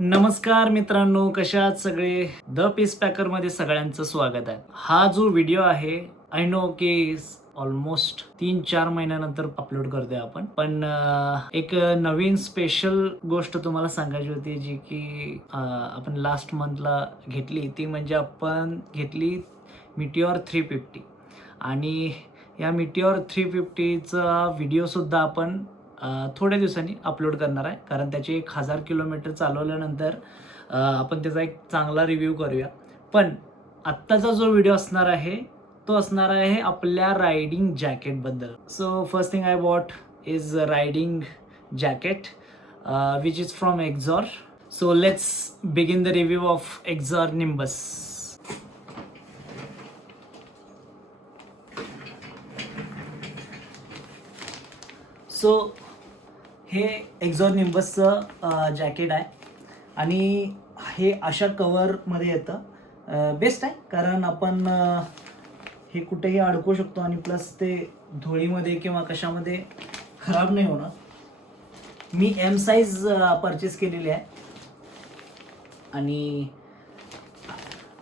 नमस्कार मित्रांनो, कशा आहात सगळे? द पीस पॅकरमध्ये सगळ्यांचं स्वागत आहे. हा जो व्हिडिओ आहे आय नो की ऑलमोस्ट 3-4 महिन्यानंतर अपलोड करतोय आपण, पण एक नवीन स्पेशल गोष्ट तुम्हाला सांगायची होती जी की आपण लास्ट मंथला घेतली. ती म्हणजे आपण घेतली मिटिऑर 350 आणि या मिटिऑर 350चा व्हिडिओसुद्धा आपण थोड्या दिवसांनी अपलोड करणार आहे, कारण त्याचे 1000 किलोमीटर चालवल्यानंतर आपण त्याचा एक चांगला रिव्ह्यू करूया. पण आत्ताचा जो व्हिडिओ असणार आहे तो असणार आहे आपल्या रायडिंग जॅकेटबद्दल. So first thing I bought is riding jacket which is from Axor. So let's begin the review of Axor Nimbus. So हे एक्झॉर निम्बसचं जॅकेट आहे आणि हे अशा कवरमध्ये येतं. बेस्ट आहे कारण आपण हे कुठेही अडकवू शकतो आणि प्लस ते धुळीमध्ये किंवा कशामध्ये खराब नाही होणार. मी एम साईज परचेस केलेली आहे आणि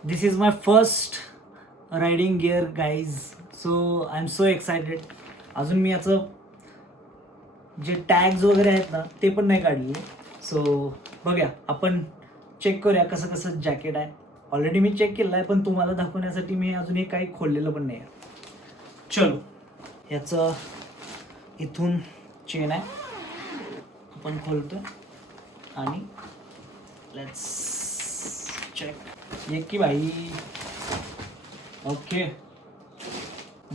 this is my first riding gear guys. So I am so excited. अजून मी याचं जे टॅग्स वगैरे आहेत ना ते पण नाही काढले. सो बघूया, आपण चेक करूया कसं कसं जॅकेट आहे. ऑलरेडी मी चेक केलं आहे पण तुम्हाला दाखवण्यासाठी मी अजूनही काही खोललेलं पण नाही आहे. चलो, याचं इथून चेन आहे, आपण खोलतो आणि लेट्स चेक. एक की भाई. ओके,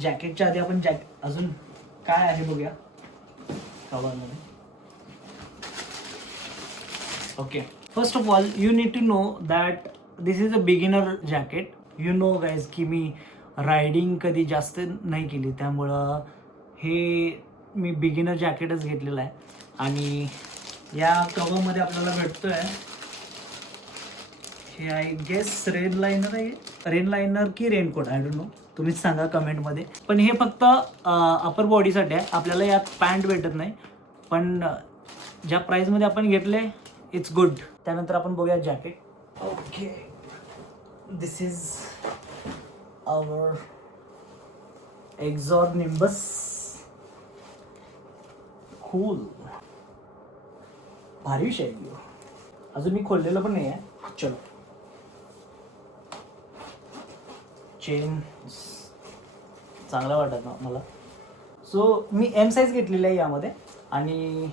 जॅकेटच्या आधी आपण अजून काय आहे बघूया कवरमध्ये. Okay, first of all you need to know that this is a beginner jacket. You know guys की मी रायडिंग कधी जास्त नाही केली, त्यामुळं हे मी बिगिनर जॅकेटच घेतलेलं आहे. आणि या कवरमध्ये आपल्याला भेटतो आहे हे आय गेस रेन लायनर आहे. रेन लायनर की रेनकोट आय डोंट नो, तुम्हीच सांगा कमेंटमध्ये. पण हे फक्त अपर बॉडीसाठी आहे, आपल्याला यात पॅन्ट भेटत नाही. पण ज्या प्राईजमध्ये आपण घेतले इट्स गुड. त्यानंतर आपण बघूया jacket. Okay, this is our एक्झॉर निम्बस. कूल, भारी विषय आहे. अजून मी खोललेलं पण नाही आहे. चलो, चेन चांगला वाटत ना मला. सो मी एम साईज घेतलेली आहे यामध्ये आणि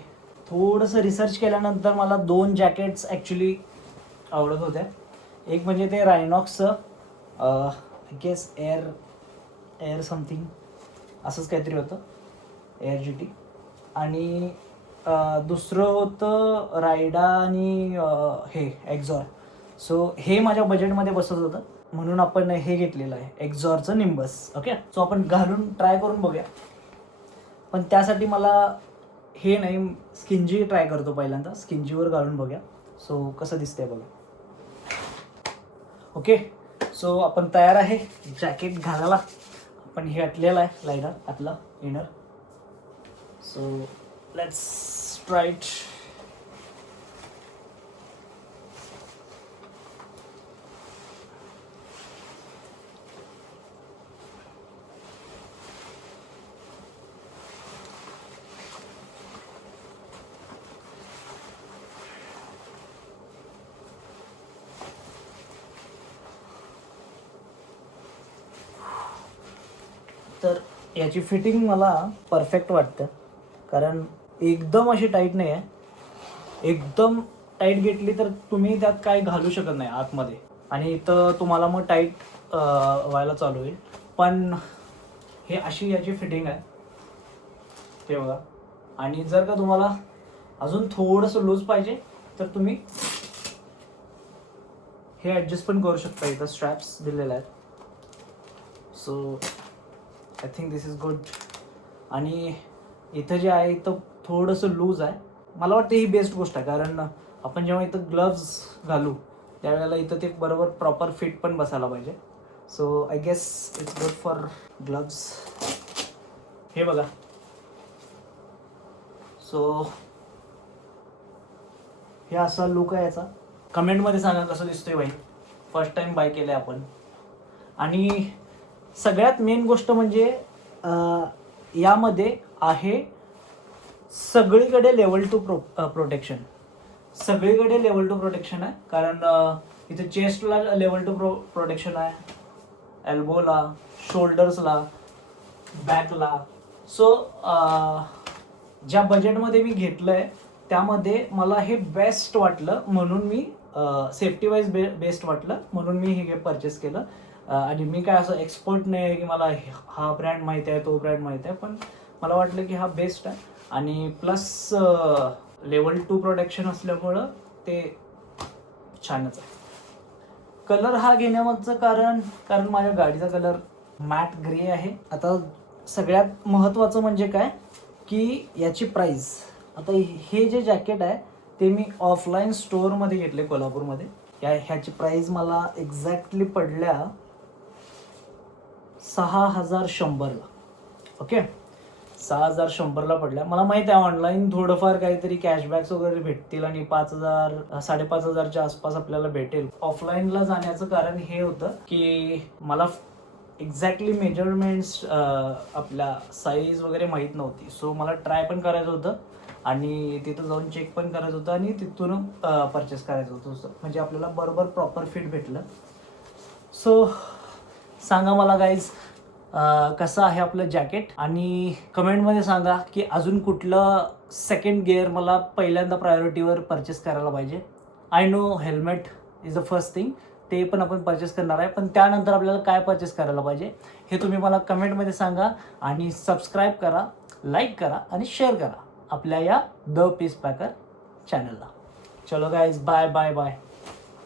थोडंसं रिसर्च केल्यानंतर मला 2 जॅकेट्स ॲक्च्युली आवडत होत्या. एक म्हणजे ते रायनॉक्सचं आय गेस एअर समथिंग असंच काहीतरी होतं, एअर जी टी. आणि दुसरं होतं रायडा आणि हे एक्झॉर. सो हे माझ्या बजेटमध्ये बसत होतं म्हणून आपण हे घेतलेलं आहे एक्झॉरचं निम्बस. ओके, सो आपण घालून ट्राय करून बघूया. पण त्यासाठी मला हे नाही, स्किंजी ट्राय करतो पहिल्यांदा. स्किंजीवर घालून बघूया सो कसं दिसतंय बघा. ओके, सो आपण तयार आहे जॅकेट घालायला. आपण हे हटलेलं आहे लायनर आतला inner. So let's try it. तर याची फिटिंग मला परफेक्ट वाटतं कारण एकदम अशी टाईट नाही आहे. एकदम टाईट घेतली तर तुम्ही त्यात काय घालू शकत नाही आतमध्ये आणि इथं तुम्हाला मग टाईट व्हायला चालू होईल. पण हे अशी याची फिटिंग आहे ते बघा. आणि जर का तुम्हाला अजून थोडंसं लूज पाहिजे तर तुम्ही हे ॲडजस्ट पण करू शकता. इथं स्ट्रॅप्स दिलेले आहेत. So I think this is good. आणि इथं जे आहे इथं थोडंसं लूज आहे. मला वाटतं ही बेस्ट गोष्ट आहे कारण आपण जेव्हा इथं ग्लव्ज घालू त्यावेळेला इथं ते बरोबर प्रॉपर फिट पण बसायला पाहिजे. So I guess it's good for gloves. हे बघा. सो हे असा लुक आहे याचा. कमेंटमध्ये सांगा कसं दिसतोय बाई. फर्स्ट टाइम बाय केलं आहे आपण. आणि सगळ्यात मेन गोष्ट म्हणजे यामध्ये आहे सगळीकडे लेवल 2 प्रोटेक्शन. सगळीकडे लेवल 2 प्रोटेक्शन आहे. कारण इथे चेस्टला लेवल 2 प्रोटेक्शन आहे, एल्बोला, शोल्डर्सला, बॅकला. सो ज्या बजेटमध्ये मी घेतलं आहे त्यामध्ये मला हे बेस्ट वाटलं म्हणून मी सेफ्टी वाईज बेस्ट वाटलं म्हणून मी हे परचेस केलं. आणि मी काय असं एक्सपर्ट नाही आहे की मला हा ब्रँड माहीत आहे तो ब्रँड माहीत आहे, पण मला वाटलं की हा बेस्ट आहे. आणि प्लस लेवल 2 प्रोटेक्शन असल्यामुळं ते छानच आहे. कलर हा घेण्यामागचं कारण माझ्या गाडीचा कलर मॅट ग्रे आहे. आता सगळ्यात महत्त्वाचं म्हणजे काय की याची प्राईस. आता हे जे जॅकेट आहे ते मी ऑफलाईन स्टोअरमध्ये घेतले कोल्हापूरमध्ये. ह्याची प्राईस मला एक्झॅक्टली पडल्या 6100ला. ओके, 6100ला पडल्या. मला माहिती आहे ऑनलाईन थोडंफार काहीतरी कॅशबॅक्स वगैरे भेटतील आणि 5000 5,500च्या आसपास आपल्याला भेटेल. ऑफलाईनला जाण्याचं कारण हे होतं की मला एक्झॅक्टली मेजरमेंट्स आपल्या साईज वगैरे माहीत नव्हती. सो मला ट्राय पण करायचं होतं आणि तिथं जाऊन चेक पण करायचं होतं आणि तिथून परचेस करायचं होतं. म्हणजे आपल्याला बरोबर प्रॉपर फिट भेटलं. सो सांगा मला गाईज कसं आहे आपलं जॅकेट. आणि कमेंटमध्ये सांगा की अजून कुठलं सेकंड गिअर मला पहिल्यांदा प्रायोरिटीवर परचेस करायला पाहिजे. I know helmet is the first thing, ते पण आपण परचेस करणार आहे, पण त्यानंतर आपल्याला काय परचेस करायला पाहिजे हे तुम्ही मला कमेंटमध्ये सांगा. आणि सबस्क्राईब करा, लाईक करा आणि शेअर करा आपल्या या द पीस पॅकर चॅनलला. चलो गाईज, बाय बाय बाय.